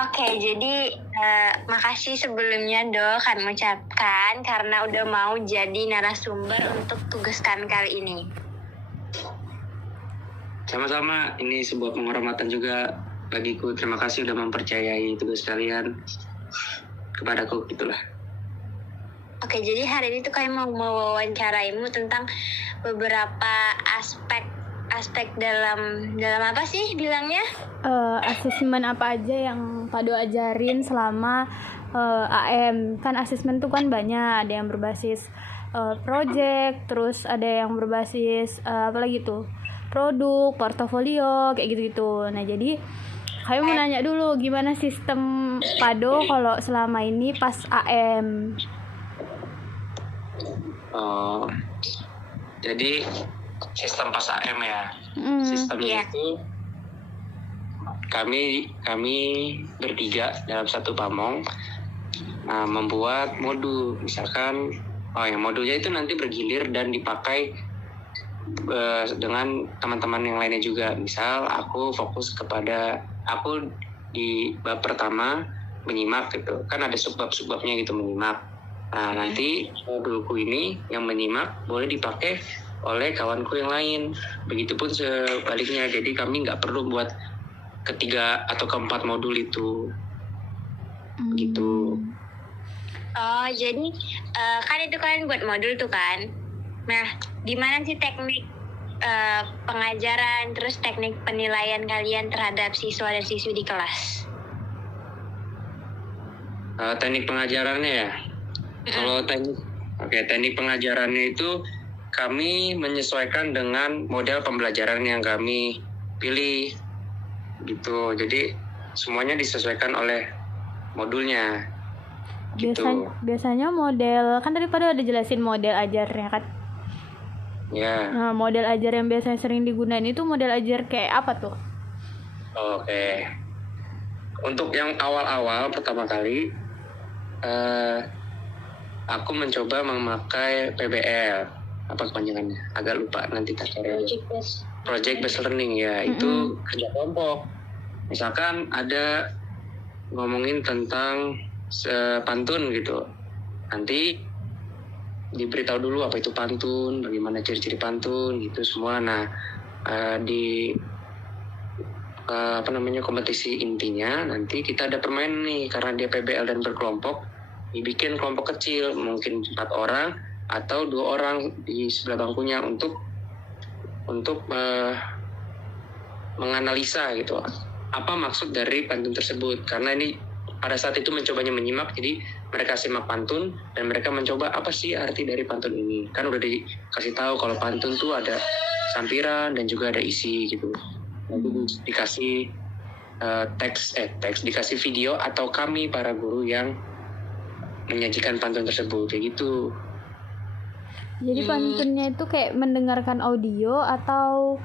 Oke, jadi makasih sebelumnya Do kami ucapkan karena udah mau jadi narasumber untuk tugas kami kali ini. Sama-sama, ini sebuah penghormatan juga bagiku. Terima kasih udah mempercayai tugas kalian kepadaku, gitulah. Oke, jadi hari ini tuh kami mau mewawancaraimu tentang beberapa aspek dalam apa sih bilangnya? Asesmen apa aja yang Pado ajarin selama AM. Kan asesmen tuh kan banyak, ada yang berbasis project, terus ada yang berbasis apa lagi tuh, produk, portofolio, kayak gitu-gitu. Nah jadi kami mau nanya dulu gimana sistem Pado kalau selama ini pas AM. Jadi sistem pas AM ya. Sistemnya itu kami bertiga dalam satu pamong membuat modul. Misalkan modulnya itu nanti bergilir dan dipakai dengan teman-teman yang lainnya juga. Misal aku fokus kepada aku di bab pertama menyimak gitu. Kan ada subbab-subbabnya gitu menyimak. Nah, nanti modulku ini yang menyimak boleh dipakai oleh kawanku yang lain. Begitupun sebaliknya. Jadi kami nggak perlu buat ketiga atau keempat modul itu. Gitu. Oh, jadi kan itu kalian buat modul tuh kan. Nah, gimana sih teknik pengajaran terus teknik penilaian kalian terhadap siswa dan siswi di kelas? Teknik pengajarannya ya. Kalau teknik pengajarannya itu kami menyesuaikan dengan model pembelajaran yang kami pilih gitu. Jadi semuanya disesuaikan oleh modulnya gitu. Biasanya model, kan tadi pada ada jelasin model ajarnya kan. Ya. Nah, model ajar yang biasanya sering digunain itu model ajar kayak apa tuh? Oke. Untuk yang awal-awal pertama kali aku mencoba memakai PBL. Apa kepanjangannya? Agak lupa, nanti tak cari. Project Based Learning ya. Itu kerja kelompok. Misalkan ada ngomongin tentang pantun gitu. Nanti diberitahu dulu apa itu pantun, bagaimana ciri-ciri pantun gitu semua. Nah, di kompetisi intinya nanti kita ada permainan nih, karena dia PBL dan berkelompok, dibikin kelompok kecil, mungkin 4 orang atau 2 orang di sebelah bangkunya untuk menganalisa gitu apa maksud dari pantun tersebut. Karena ini pada saat itu mencobanya menyimak, jadi mereka simak pantun dan mereka mencoba apa sih arti dari pantun ini. Kan udah dikasih tahu kalau pantun tuh ada sampiran dan juga ada isi gitu. Nanti dikasih teks dikasih video atau kami para guru yang menyajikan pantun tersebut kayak gitu. Jadi pantunnya itu kayak mendengarkan audio atau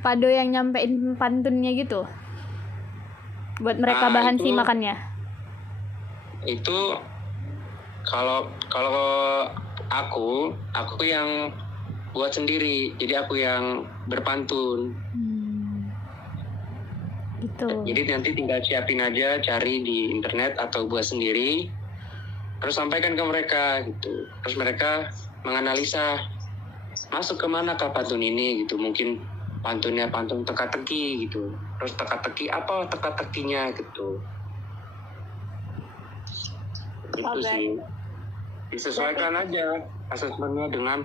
Pado yang nyampein pantunnya gitu buat mereka bahan simakannya? Itu kalau aku yang buat sendiri, jadi aku yang berpantun. Gitu. Jadi nanti tinggal siapin aja, cari di internet atau buat sendiri, terus sampaikan ke mereka gitu. Terus mereka menganalisa masuk kemana kah pantun ini gitu. Mungkin pantunnya pantun teka-teki gitu. Terus teka-teki apa teka-tekinya gitu. Itu sih. Disesuaikan aja asesmennya dengan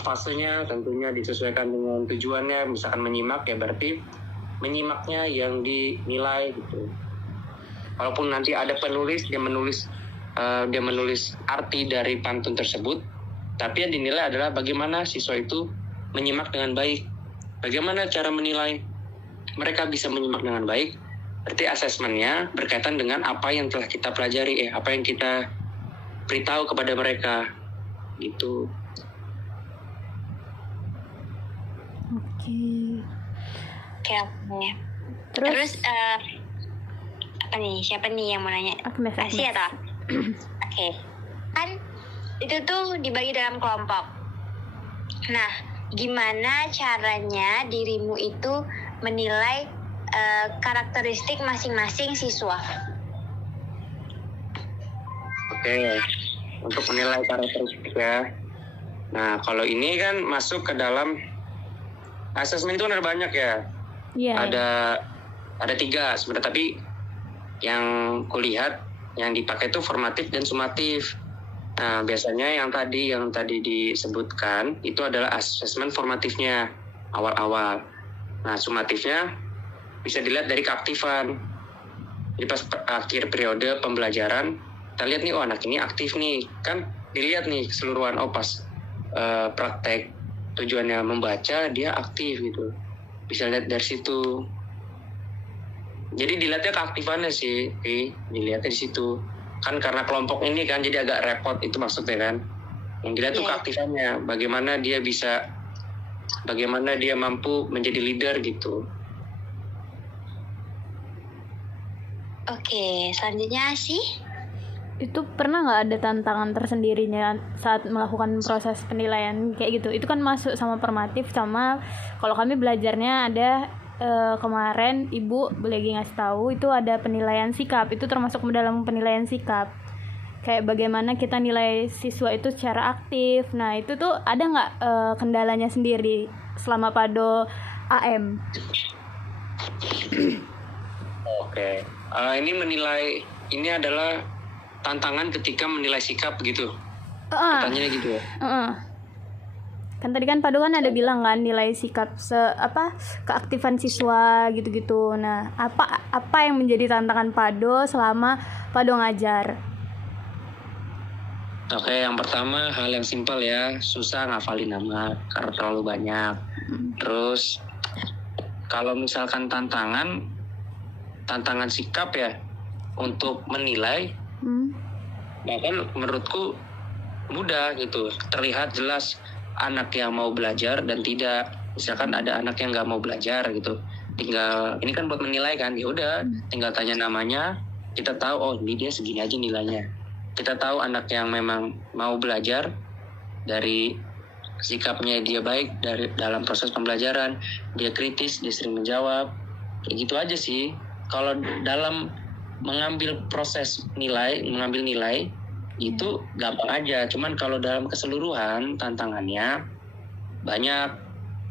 fasenya, tentunya disesuaikan dengan tujuannya. Misalkan menyimak ya berarti menyimaknya yang dinilai gitu. Walaupun nanti ada penulis dia menulis arti dari pantun tersebut, tapi yang dinilai adalah bagaimana siswa itu menyimak dengan baik. Bagaimana cara menilai mereka bisa menyimak dengan baik? Berarti asesmennya berkaitan dengan apa yang telah kita pelajari, apa yang kita beritahu kepada mereka gitu. Oke. Terus apa nih? Siapa nih yang mau nanya? Asia atau? Oke. Kan itu tuh dibagi dalam kelompok. Nah, gimana caranya dirimu itu menilai karakteristik masing-masing siswa. Oke, untuk menilai karakteristik ya. Nah, kalau ini kan masuk ke dalam asesmen itu ada banyak ya. Iya. Ada 3 sebenarnya, tapi yang kulihat yang dipakai itu formatif dan sumatif. Nah, biasanya yang tadi disebutkan itu adalah asesmen formatifnya awal-awal. Nah, sumatifnya bisa dilihat dari keaktifan. Jadi pas akhir periode pembelajaran, kita lihat nih, oh anak ini aktif nih. Kan dilihat nih keseluruhan, oh pas praktek tujuannya membaca, dia aktif gitu. Bisa lihat dari situ. Jadi dilihatnya keaktifannya sih, dilihatnya di situ. Kan karena kelompok ini kan jadi agak repot itu maksudnya kan. Yang dilihat tuh keaktifannya, bagaimana dia mampu menjadi leader gitu. Oke, selanjutnya sih. Itu pernah nggak ada tantangan tersendirinya saat melakukan proses penilaian kayak gitu? Itu kan masuk sama formatif, sama kalau kami belajarnya ada kemarin ibu lagi ngasih tahu itu ada penilaian sikap, itu termasuk dalam penilaian sikap, kayak bagaimana kita nilai siswa itu secara aktif. Nah itu tuh ada nggak kendalanya sendiri selama Pado AM? Oke, ini adalah tantangan ketika menilai sikap gitu. Pertanyaannya gitu ya. Kan tadi kan Pado kan ada bilang kan nilai sikap keaktifan siswa gitu-gitu. Nah, apa yang menjadi tantangan Pado selama Pado ngajar? Oke, yang pertama hal yang simpel ya, susah ngafalin nama karena terlalu banyak. Terus kalau misalkan tantangan sikap ya untuk menilai, bahkan menurutku mudah gitu, terlihat jelas anak yang mau belajar dan tidak. Misalkan ada anak yang nggak mau belajar gitu, tinggal ini kan buat menilai kan, ya udah tinggal tanya namanya, kita tahu oh ini dia segini aja nilainya. Kita tahu anak yang memang mau belajar dari sikapnya, dia baik dalam proses pembelajaran, dia kritis, dia sering menjawab, kayak gitu aja sih. Kalau dalam mengambil nilai itu gampang aja, cuman kalau dalam keseluruhan tantangannya banyak.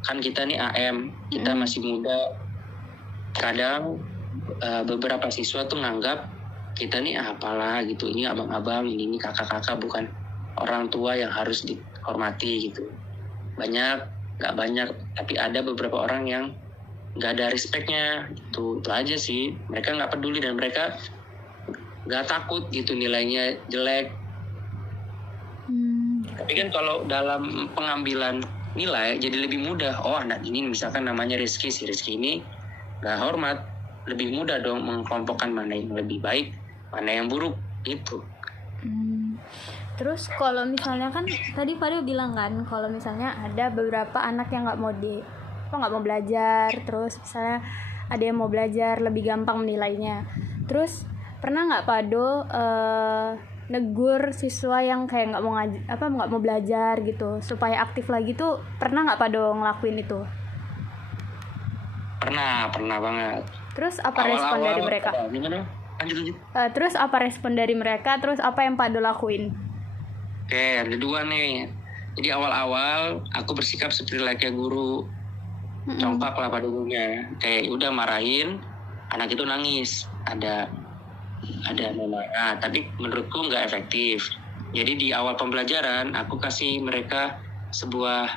Kan kita nih AM, kita masih muda, kadang beberapa siswa tuh nganggap kita nih apalah gitu, ini abang-abang, ini kakak-kakak, bukan orang tua yang harus dihormati gitu. Gak banyak, tapi ada beberapa orang yang gak ada respectnya gitu. Itu aja sih, mereka gak peduli dan mereka gak takut gitu nilainya jelek. Tapi kan kalau dalam pengambilan nilai jadi lebih mudah. Oh anak ini misalkan namanya Rizky, si Rizky ini gak hormat, lebih mudah dong mengkelompokkan mana yang lebih baik, mana yang buruk gitu. Terus kalau misalnya kan tadi Fadil bilang kan kalau misalnya ada beberapa anak yang nggak mau belajar, terus misalnya ada yang mau belajar lebih gampang menilainya. Terus pernah nggak Pado negur siswa yang kayak nggak mau belajar gitu supaya aktif lagi tuh, pernah nggak Pado ngelakuin itu? Pernah banget. Terus apa respon dari mereka? Lanjut. Terus apa respon dari mereka? Terus apa yang Pado lakuin? Oke, ada 2 nih. Jadi awal-awal aku bersikap seperti layaknya guru, congkak lah pada gurunya. Kayak udah marahin, anak itu nangis. Ada memang, tapi menurutku nggak efektif. Jadi di awal pembelajaran aku kasih mereka sebuah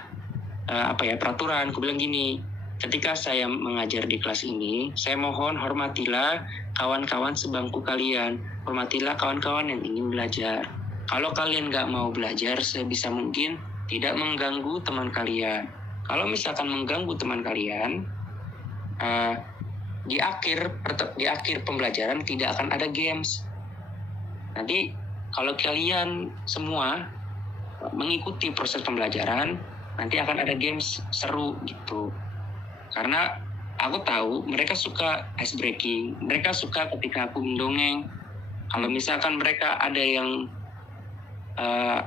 peraturan. Aku bilang gini, ketika saya mengajar di kelas ini, saya mohon hormatilah kawan-kawan sebangku kalian, hormatilah kawan-kawan yang ingin belajar. Kalau kalian nggak mau belajar, sebisa mungkin tidak mengganggu teman kalian. Kalau misalkan mengganggu teman kalian, di akhir pembelajaran tidak akan ada games. Nanti kalau kalian semua mengikuti proses pembelajaran, nanti akan ada games seru gitu. Karena aku tahu mereka suka ice breaking, mereka suka ketika aku mendongeng. Kalau misalkan mereka ada yang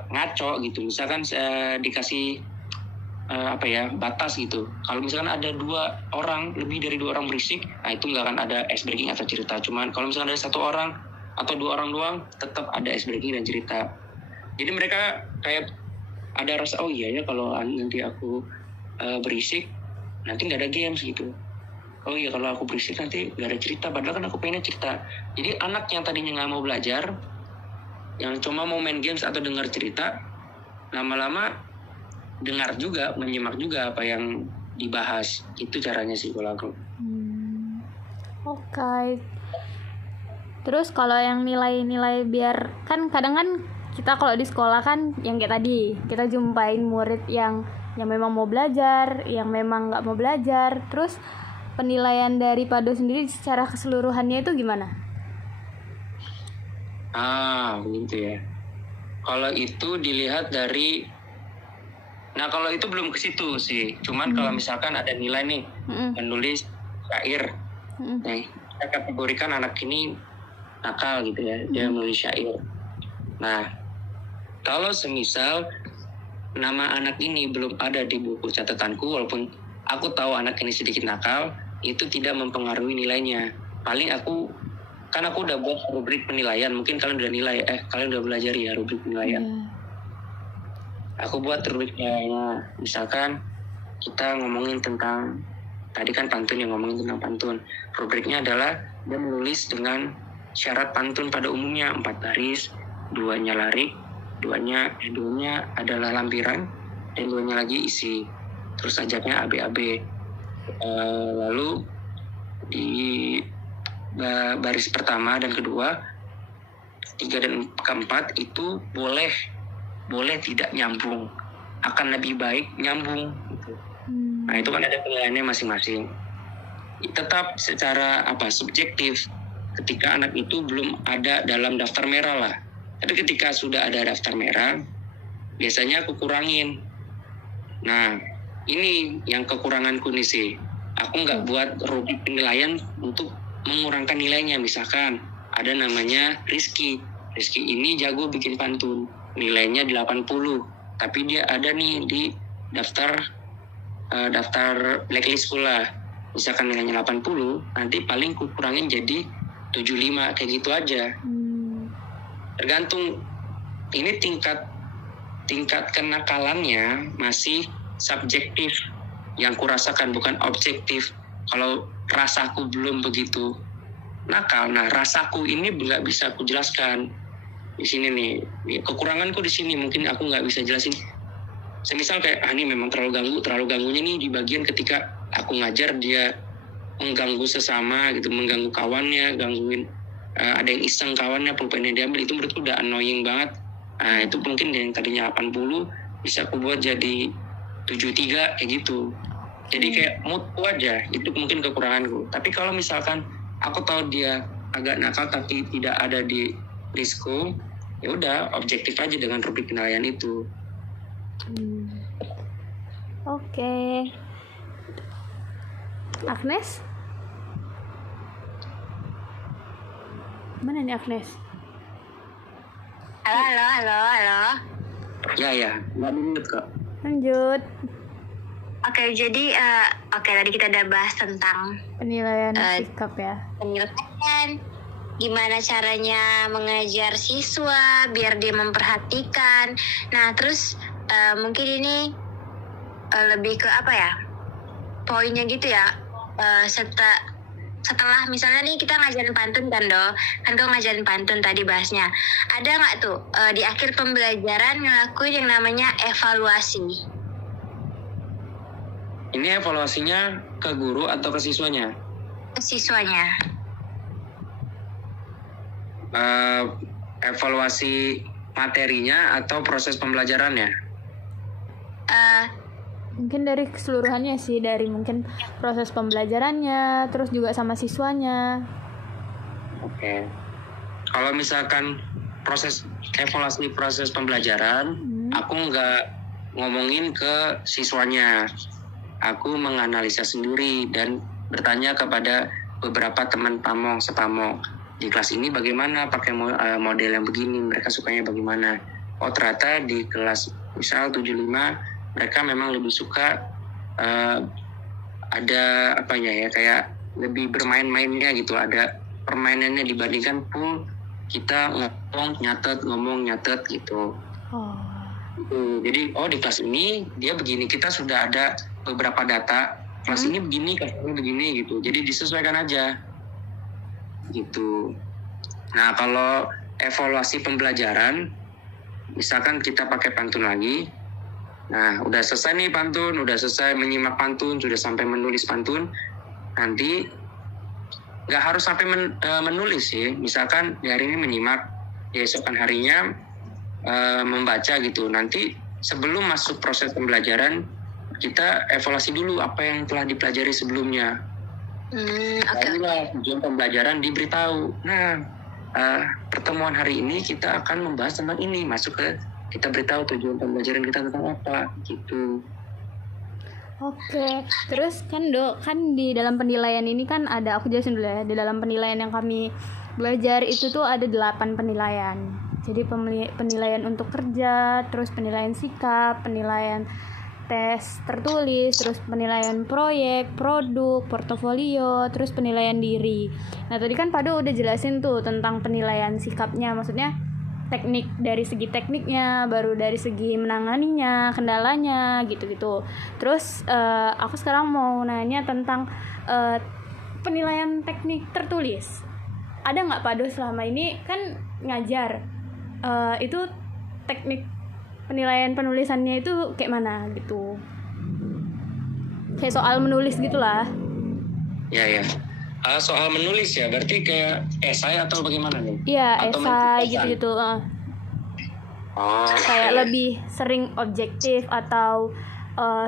ngaco gitu, misalkan dikasih batas gitu. Kalau misalkan ada lebih dari dua orang berisik, nah itu nggak akan ada ice breaking atau cerita. Cuman kalau misalkan ada satu orang atau dua orang doang, tetap ada ice breaking dan cerita. Jadi mereka kayak ada rasa, oh iya ya kalau nanti aku berisik, nanti nggak ada games gitu. Oh iya kalau aku berisik nanti nggak ada cerita, padahal kan aku pengen cerita. Jadi anak yang tadinya nggak mau belajar, yang cuma mau main games atau dengar cerita, lama-lama dengar juga, menyimak juga apa yang dibahas. Itu caranya sih kalau aku. Oke. Terus kalau yang nilai-nilai, biar kan kadang kan kita kalau di sekolah kan yang kayak tadi kita jumpain murid yang memang mau belajar, yang memang nggak mau belajar. Terus penilaian dari Pado sendiri secara keseluruhannya itu gimana? Begitu ya. Kalau itu dilihat dari, nah kalau itu belum ke situ sih. Cuman kalau misalkan ada nilai nih, menulis syair, nah kita kategorikan anak ini nakal gitu ya, dia menulis syair. Nah kalau semisal nama anak ini belum ada di buku catatanku, walaupun aku tahu anak ini sedikit nakal, itu tidak mempengaruhi nilainya. Paling aku udah buat rubrik penilaian, mungkin kalian udah nilai, kalian udah belajar ya rubrik penilaian. Aku buat rubriknya, misalkan kita ngomongin tentang, tadi kan pantun, yang ngomongin tentang pantun. Rubriknya adalah dia menulis dengan syarat pantun pada umumnya 4 baris, 2-nya larik, 2-nya adalah lampiran, dan 2-nya lagi isi. Terus sajaknya AB-AB. Lalu di baris pertama dan kedua, 3 dan keempat itu boleh tidak nyambung, akan lebih baik nyambung gitu. Nah itu kan ada penilaiannya masing-masing. Tetap secara subjektif ketika anak itu belum ada dalam daftar merah lah. Tapi ketika sudah ada daftar merah, biasanya aku kurangin. Nah ini yang kekuranganku nih sih. Aku nggak buat rubrik penilaian untuk mengurangkan nilainya. Misalkan ada namanya Rizky ini jago bikin pantun, nilainya 80, tapi dia ada nih di daftar blacklist pula, misalkan nilainya 80, nanti paling kurangin jadi 75, kayak gitu aja. Tergantung, ini tingkat kenakalannya masih subjektif, yang kurasakan bukan objektif. Kalau rasaku belum begitu nakal, nah rasaku ini nggak bisa aku jelaskan di sini nih. Kekuranganku di sini mungkin aku nggak bisa jelasin. Semisal kayak ini memang terlalu ganggunya nih di bagian ketika aku ngajar dia mengganggu sesama gitu, mengganggu kawannya, gangguin ada yang iseng kawannya, pulpennya diambil, itu menurutku udah annoying banget. Nah itu mungkin yang tadinya 80 bisa aku buat jadi 73 kayak gitu. Jadi kayak moodku aja, itu mungkin kekuranganku. Tapi kalau misalkan aku tahu dia agak nakal tapi tidak ada di risiko, ya udah objektif aja dengan rubrik penilaian itu. Oke. Agnes? Mana nih Agnes? Halo. Ya, nggak minut kok. Lanjut. Oke, jadi tadi kita udah bahas tentang Penilaian sikap ya. penilaian, gimana caranya mengajar siswa biar dia memperhatikan. Nah, terus mungkin ini lebih ke poinnya gitu ya. Setelah misalnya nih kita ngajarin pantun kan kau ngajarin pantun tadi bahasnya. Ada nggak tuh di akhir pembelajaran ngelakuin yang namanya evaluasi? Ini evaluasinya ke guru atau ke siswanya? Ke siswanya. Evaluasi materinya atau proses pembelajarannya? Mungkin dari keseluruhannya sih, dari mungkin proses pembelajarannya, terus juga sama siswanya. Oke. Kalau misalkan evaluasi proses pembelajaran, aku nggak ngomongin ke siswanya. Aku menganalisa sendiri dan bertanya kepada beberapa teman sepamong. Di kelas ini bagaimana pakai model yang begini, mereka sukanya bagaimana. Oh ternyata di kelas misal 75 mereka memang lebih suka ada apanya ya, kayak lebih bermain-mainnya gitu, ada permainannya dibandingkan full kita ngomong nyatet gitu. Oh. Jadi di kelas ini dia begini, kita sudah ada beberapa data kelas ini begini, kelas ini begini gitu, jadi disesuaikan aja gitu. Nah, kalau evaluasi pembelajaran, misalkan kita pakai pantun lagi. Nah, udah selesai nih pantun, udah selesai menyimak pantun, sudah sampai menulis pantun. Nanti nggak harus sampai menulis sih. Misalkan di hari ini menyimak, esokan harinya membaca gitu. Nanti sebelum masuk proses pembelajaran, kita evaluasi dulu apa yang telah dipelajari sebelumnya. Barulah tujuan pembelajaran diberitahu. Nah, pertemuan hari ini kita akan membahas tentang ini, masuk ke kita beritahu tujuan pembelajaran kita tentang apa gitu. Oke, terus kan di dalam penilaian ini kan ada, aku jelasin dulu ya, di dalam penilaian yang kami belajar itu tuh ada 8 penilaian. Jadi penilaian untuk kerja, terus penilaian sikap, penilaian tes tertulis, terus penilaian proyek, produk, portofolio, terus penilaian diri. Nah, tadi kan Pado udah jelasin tuh tentang penilaian sikapnya, maksudnya teknik, dari segi tekniknya, baru dari segi menanganinya, kendalanya, gitu-gitu. Terus aku sekarang mau nanya tentang penilaian teknik tertulis. Ada nggak Pado selama ini kan ngajar, itu teknik penilaian penulisannya itu kayak mana gitu? Kayak soal menulis gitulah. Ya. Soal menulis ya, berarti kayak esai atau bagaimana nih? Iya, esai gitu-gitu. Kayak okay. lebih sering objektif atau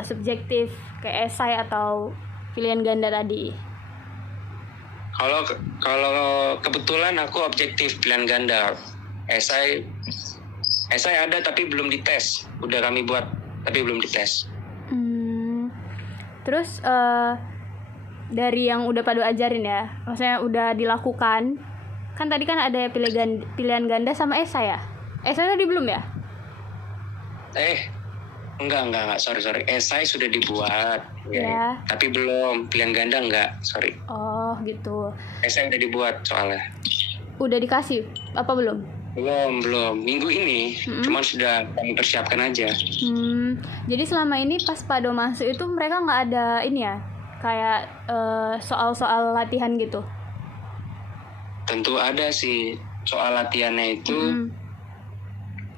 subjektif, kayak esai atau pilihan ganda tadi. Kalau kebetulan aku objektif pilihan ganda. Esai ada tapi belum dites. Udah kami buat tapi belum dites. Terus dari yang udah Pado ajarin ya, maksudnya udah dilakukan, kan tadi kan ada pilihan ganda sama esai ya? Esai tadi belum ya? Enggak, sorry. Esai sudah dibuat, ya. Tapi belum, pilihan ganda enggak, sorry. Oh gitu. Esai udah dibuat soalnya. Udah dikasih, apa belum? Belum. Minggu ini, cuma sudah kami persiapkan aja. Jadi selama ini pas Pado masuk itu mereka nggak ada ini ya, kayak soal-soal latihan gitu? Tentu ada sih soal latihannya itu.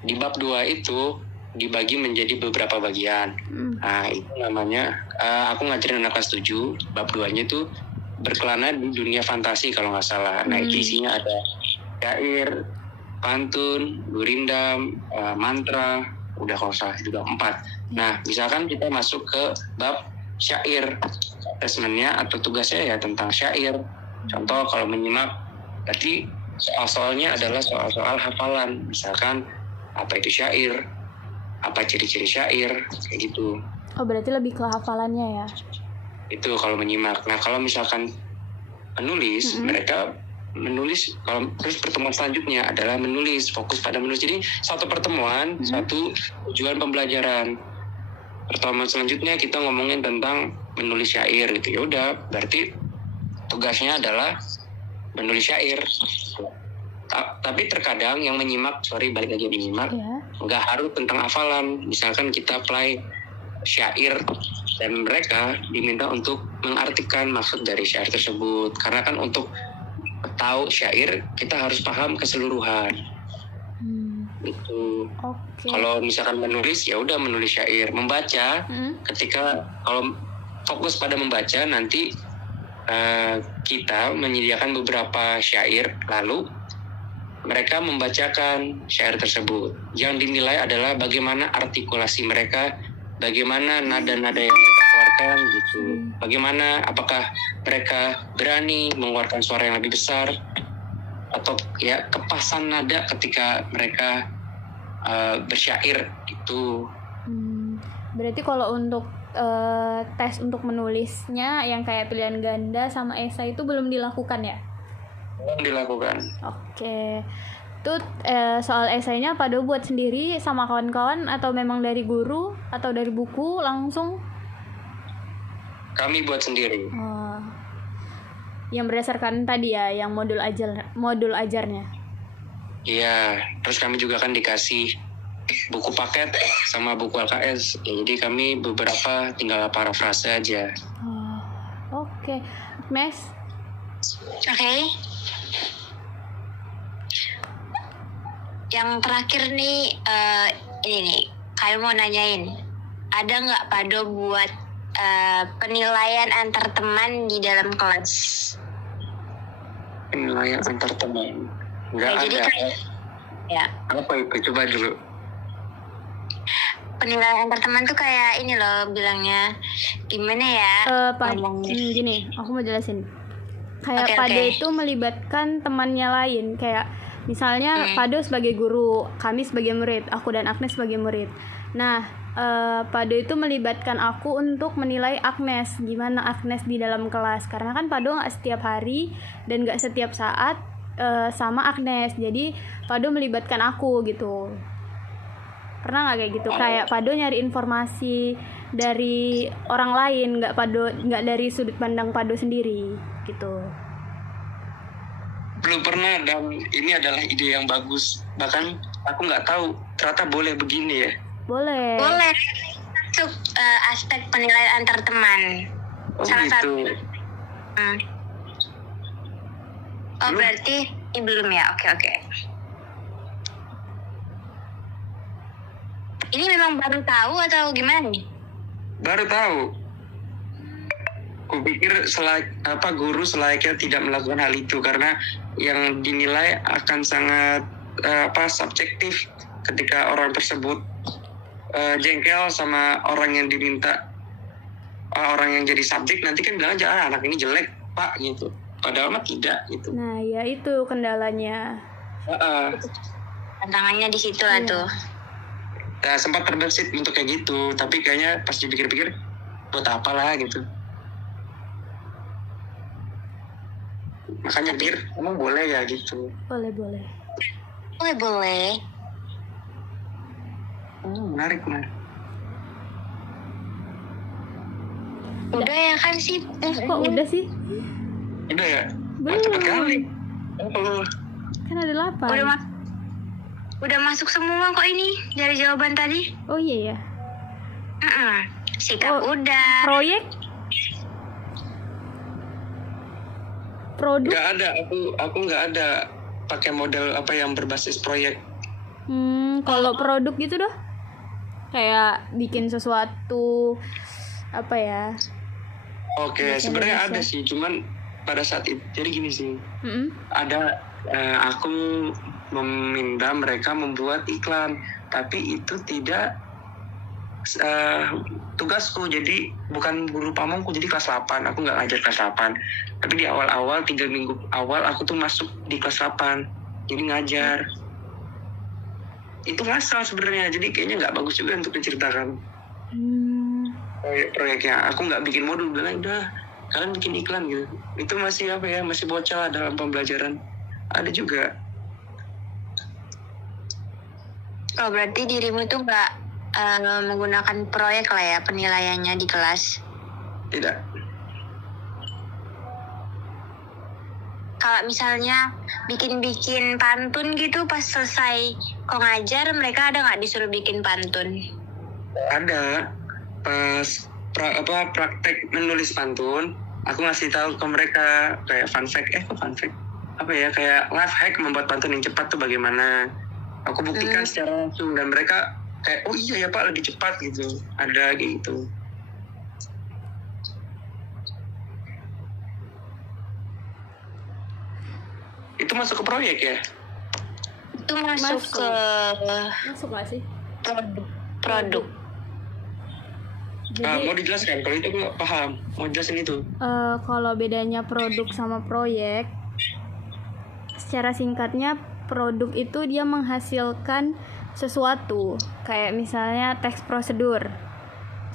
Di bab 2 itu dibagi menjadi beberapa bagian. Nah, itu namanya aku ngajarin anak kelas 7, bab 2-nya itu berkelana di dunia fantasi kalau nggak salah. Nah, itu isinya ada syair, pantun, gurindam, mantra, udah kalau salah juga 4. Nah, misalkan kita masuk ke bab syair, assessment-nya atau tugasnya ya tentang syair. Contoh kalau menyimak, berarti soal-soalnya adalah soal-soal hafalan. Misalkan apa itu syair, apa ciri-ciri syair, kayak gitu. Oh, berarti lebih ke hafalannya ya? Itu kalau menyimak. Nah, kalau misalkan menulis, mereka menulis, kalau terus pertemuan selanjutnya adalah menulis, fokus pada menulis. Jadi satu pertemuan, satu tujuan pembelajaran. Pertemuan selanjutnya kita ngomongin tentang menulis syair gitu. Ya udah, berarti tugasnya adalah menulis syair. Tapi terkadang yang menyimak, balik lagi menyimak, nggak harus tentang hafalan. Misalkan kita apply syair dan mereka diminta untuk mengartikan maksud dari syair tersebut. Karena kan untuk tahu syair kita harus paham keseluruhan. Itu. Okay. Kalau misalkan menulis, ya udah menulis syair. Membaca, ketika kalau fokus pada membaca, nanti kita menyediakan beberapa syair, lalu mereka membacakan syair tersebut. Yang dinilai adalah bagaimana artikulasi mereka, bagaimana nada-nada yang mereka keluarkan gitu. Bagaimana, apakah mereka berani mengeluarkan suara yang lebih besar, atau ya kepasan nada ketika mereka bersyair gitu. Berarti kalau untuk tes untuk menulisnya yang kayak pilihan ganda sama esai itu belum dilakukan ya? Belum dilakukan. Oke. itu soal esainya Pado buat sendiri sama kawan-kawan atau memang dari guru atau dari buku langsung? Kami buat sendiri. Oh. Yang berdasarkan tadi ya, yang modul ajarnya. Iya, terus kami juga kan dikasih buku paket sama buku LKS. Ya, jadi kami beberapa tinggal parafrase aja. Oke. Agnes? Oke. Yang terakhir nih, ini nih, kalian mau nanyain, ada nggak Pado buat penilaian antar teman di dalam kelas? Penilaian antar teman? Nggak ada. Jadi ya. Apa itu? Coba dulu. Penilaian antar teman tuh kayak ini loh bilangnya, gimana ya? Gini, aku mau jelasin. Kayak Oke, Pado oke. itu melibatkan temannya lain, kayak misalnya Pado sebagai guru, kami sebagai murid, aku dan Agnes sebagai murid. Nah, Pado itu melibatkan aku untuk menilai Agnes, gimana Agnes di dalam kelas. Karena kan Pado nggak setiap hari dan nggak setiap saat sama Agnes, jadi Pado melibatkan aku gitu. Pernah nggak kayak gitu? Kayak Pado nyari informasi dari orang lain, nggak dari sudut pandang Pado sendiri gitu. Belum pernah, dan ini adalah ide yang bagus. Bahkan aku nggak tahu ternyata boleh begini ya. Boleh. Boleh masuk aspek penilaian antar teman. Oh Salah gitu. satu. Oh Belum. berarti ini belum ya? Oke. Ini memang baru tahu atau gimana nih? Baru tahu. Kupikir guru selayaknya tidak melakukan hal itu karena yang dinilai akan sangat subjektif ketika orang tersebut jengkel sama orang yang diminta, orang yang jadi subjek nanti kan bilang aja anak ini jelek pak gitu. Padahal mah tidak gitu. Nah, ya itu kendalanya. Tantangannya di situ lah tuh. Nah, sempat terbersit untuk kayak gitu, tapi kayaknya pas dipikir-pikir buat apa lah gitu. Makanya pikir emang boleh ya gitu. Boleh. Boleh. Menarik. Udah ya kan sih? Kok udah sih? Udah ya? Belum. Cepet kali. Kan ada 8. Udah masuk semua kok ini dari jawaban tadi. Oh iya ya. Sikap Oh, udah. Proyek? Produk? Nggak ada, aku nggak ada pakai model apa yang berbasis proyek. Kalau produk gitu dah. Kayak bikin sesuatu apa ya? Oke, Bahasa sebenarnya Indonesia. ada sih, cuman pada saat itu jadi gini sih. Ada aku meminta mereka membuat iklan, tapi itu tidak tugasku, jadi bukan guru pamongku, jadi kelas 8. Aku nggak ngajar kelas 8, tapi di awal-awal 3 minggu awal aku tuh masuk di kelas 8, jadi ngajar. Itu ngasal sebenarnya, jadi kayaknya nggak bagus juga untuk diceritakan proyeknya. Aku nggak bikin modul, bilang udah kalian bikin iklan gitu. Itu masih masih bocah dalam pembelajaran. Ada juga. Oh berarti dirimu tuh nggak menggunakan proyek lah ya penilaiannya di kelas. Tidak. Kalau misalnya bikin pantun gitu pas selesai kok ngajar, mereka ada nggak disuruh bikin pantun? Ada. Pas praktek menulis pantun, aku ngasih tahu ke mereka kayak fun fact apa ya, kayak life hack membuat pantun yang cepat tuh bagaimana. Aku buktikan secara langsung dan mereka kayak oh iya ya pak, lebih cepat gitu. Ada gitu. Itu masuk ke proyek ya? Itu masuk ke Masuk nggak sih? produk. Jadi Mau dijelaskan? Kalau itu aku nggak paham. Mau jelasin itu? kalau bedanya produk sama proyek, secara singkatnya produk itu dia menghasilkan sesuatu, kayak misalnya teks prosedur.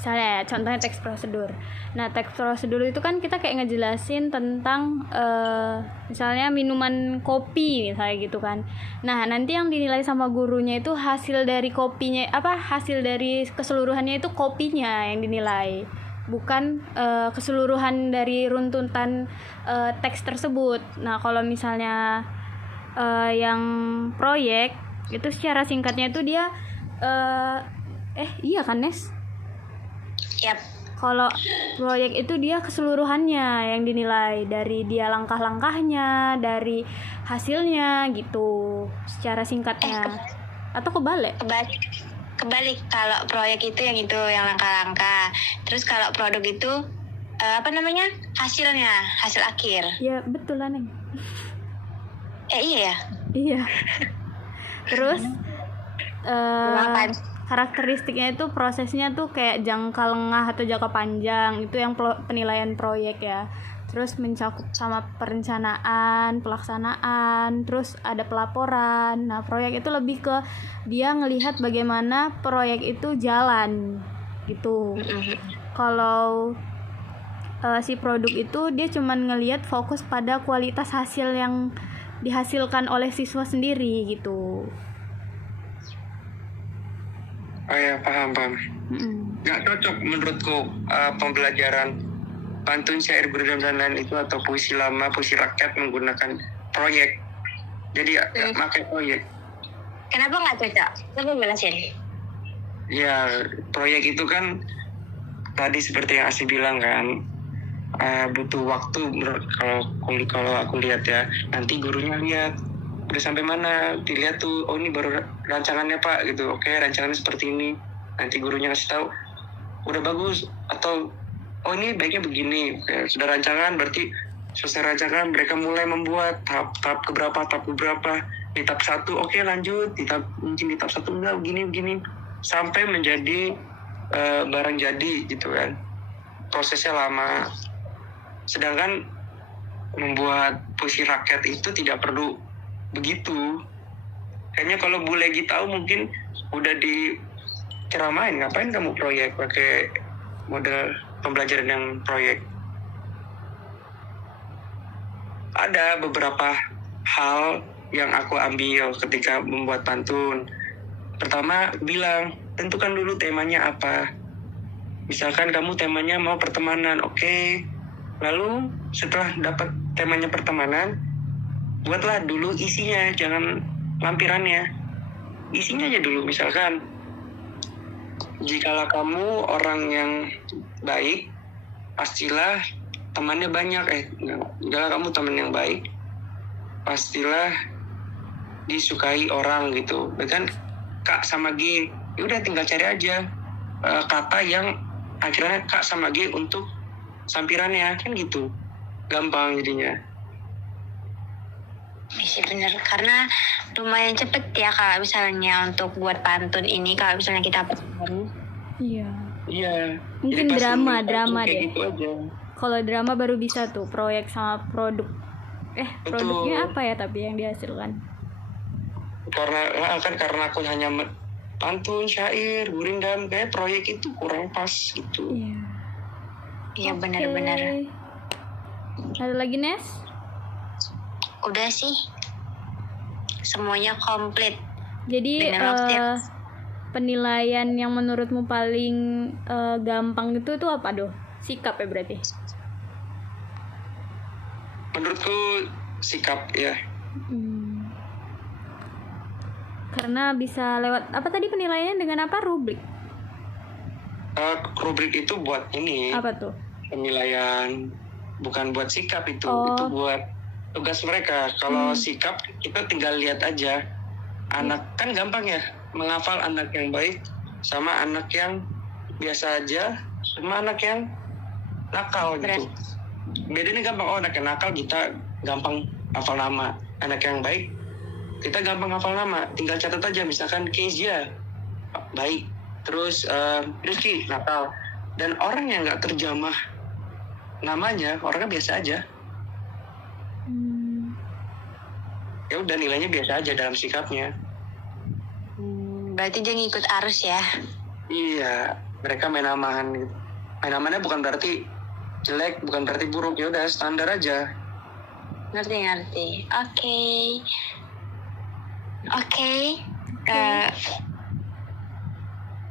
Misalnya ya, contohnya teks prosedur. Nah, teks prosedur itu kan kita kayak ngejelasin tentang misalnya minuman kopi misalnya gitu kan. Nah, nanti yang dinilai sama gurunya itu hasil dari kopinya, hasil dari keseluruhannya itu kopinya yang dinilai, bukan keseluruhan dari runtutan teks tersebut. Nah, kalau misalnya yang proyek itu secara singkatnya itu dia iya kan Nes? Yap. Kalau proyek itu dia keseluruhannya yang dinilai, dari dia langkah-langkahnya, dari hasilnya gitu, secara singkatnya. Atau kebalik? Kebalik, kalau proyek itu yang langkah-langkah. Terus kalau produk itu hasilnya, hasil akhir. Ya betul lah Neng. Iya ya. Iya. Terus Apaan? karakteristiknya itu prosesnya tuh kayak jangka lengah atau jangka panjang, itu yang penilaian proyek ya. Terus mencakup sama perencanaan, pelaksanaan, terus ada pelaporan. Nah, proyek itu lebih ke dia ngelihat bagaimana proyek itu jalan gitu. Kalau si produk itu dia cuman ngelihat fokus pada kualitas hasil yang dihasilkan oleh siswa sendiri gitu. Oh ya, paham. Nggak cocok menurutku pembelajaran pantun, syair, gurindam dan lain itu atau puisi lama, puisi rakyat menggunakan proyek. Jadi pakai proyek. Kenapa nggak cocok? Coba jelasin. Ya, proyek itu kan tadi seperti yang Asi bilang kan, butuh waktu. Kalau aku lihat ya, nanti gurunya lihat udah sampai mana, dilihat tuh, oh ini baru rancangannya Pak gitu, oke rancangannya seperti ini, nanti gurunya kasih tahu udah bagus atau oh ini baiknya begini. Oke, sudah rancangan berarti selesai rancangan mereka mulai membuat tahap keberapa di tahap 1 oke lanjut, mungkin di tahap 1 enggak begini sampai menjadi barang jadi gitu kan. Prosesnya lama. Sedangkan membuat puisi rakyat itu tidak perlu begitu. Kayaknya kalau Bu Legi tahu mungkin udah diceramain, ngapain kamu proyek pakai model pembelajaran yang proyek. Ada beberapa hal yang aku ambil ketika membuat pantun. Pertama, bilang tentukan dulu temanya apa. Misalkan kamu temanya mau pertemanan, oke. Lalu setelah dapat temanya pertemanan, buatlah dulu isinya, jangan lampirannya. Isinya aja dulu, misalkan jikalau kamu orang yang baik, pastilah temannya banyak. Jikalau kamu teman yang baik, pastilah disukai orang gitu. Bahkan K sama G, udah tinggal cari aja kata yang akhirnya K sama G untuk sampirannya, kan gitu. Gampang jadinya. Iya bener, karena lumayan cepet ya kalau misalnya untuk buat pantun ini, kalau misalnya kita pantun. Iya. Mungkin drama deh. Gitu aja. Kalau drama baru bisa tuh proyek sama produk. Produknya Betul. apa ya tapi yang dihasilkan? Karena aku hanya pantun, syair, gurindam, kayak proyek itu kurang pas gitu. Iya Oke. benar-benar. Ada lagi Nes? Udah sih, semuanya komplit. Jadi Dengan waktu penilaian yang menurutmu paling gampang itu tuh apa doh? Sikap ya berarti? Menurutku sikap ya. Karena bisa lewat apa tadi penilaiannya dengan apa? Rubrik? Rubrik itu buat ini. Apa tuh? Penilaian, bukan buat sikap itu. Oh. Itu buat tugas mereka. Kalau sikap kita tinggal lihat aja. Anak kan gampang ya menghafal anak yang baik sama anak yang biasa aja sama anak yang nakal gitu. Bedanya gampang. Oh, anak yang nakal kita gampang hafal nama. Anak yang baik kita gampang hafal nama. Tinggal catat aja, misalkan Kezia baik, terus Rizky nakal. Dan orang yang nggak terjamah namanya, orangnya biasa aja. Ya udah, nilainya biasa aja dalam sikapnya. Berarti dia ngikut arus ya. Iya, mereka main amahan gitu. Main amannya bukan berarti jelek, bukan berarti buruk, ya udah standar aja. Ngerti. Oke.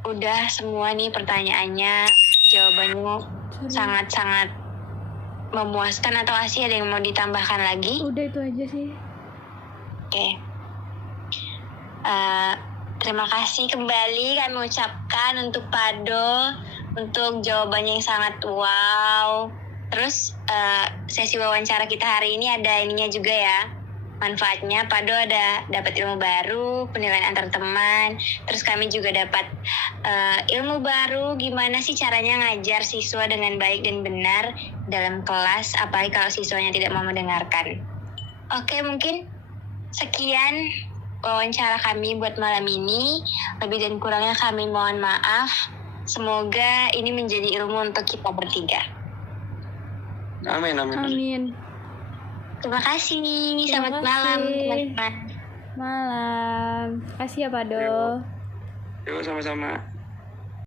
Udah semua nih pertanyaannya, jawabannya sangat-sangat memuaskan, atau masih ada yang mau ditambahkan lagi? Udah itu aja sih. Oke. Terima kasih kembali kami ucapkan untuk Pado untuk jawabannya yang sangat wow. Terus sesi wawancara kita hari ini ada ininya juga ya, manfaatnya. Pado ada dapat ilmu baru, penilaian antar teman. Terus kami juga dapat ilmu baru gimana sih caranya ngajar siswa dengan baik dan benar dalam kelas, apalagi kalau siswanya tidak mau mendengarkan. Oke, mungkin sekian wawancara kami buat malam ini. Lebih dan kurangnya kami mohon maaf. Semoga ini menjadi ilmu untuk kita bertiga. Amin. Terima kasih. Selamat malam, teman-teman. Malam. Kasih ya Pado. Yuk sama-sama.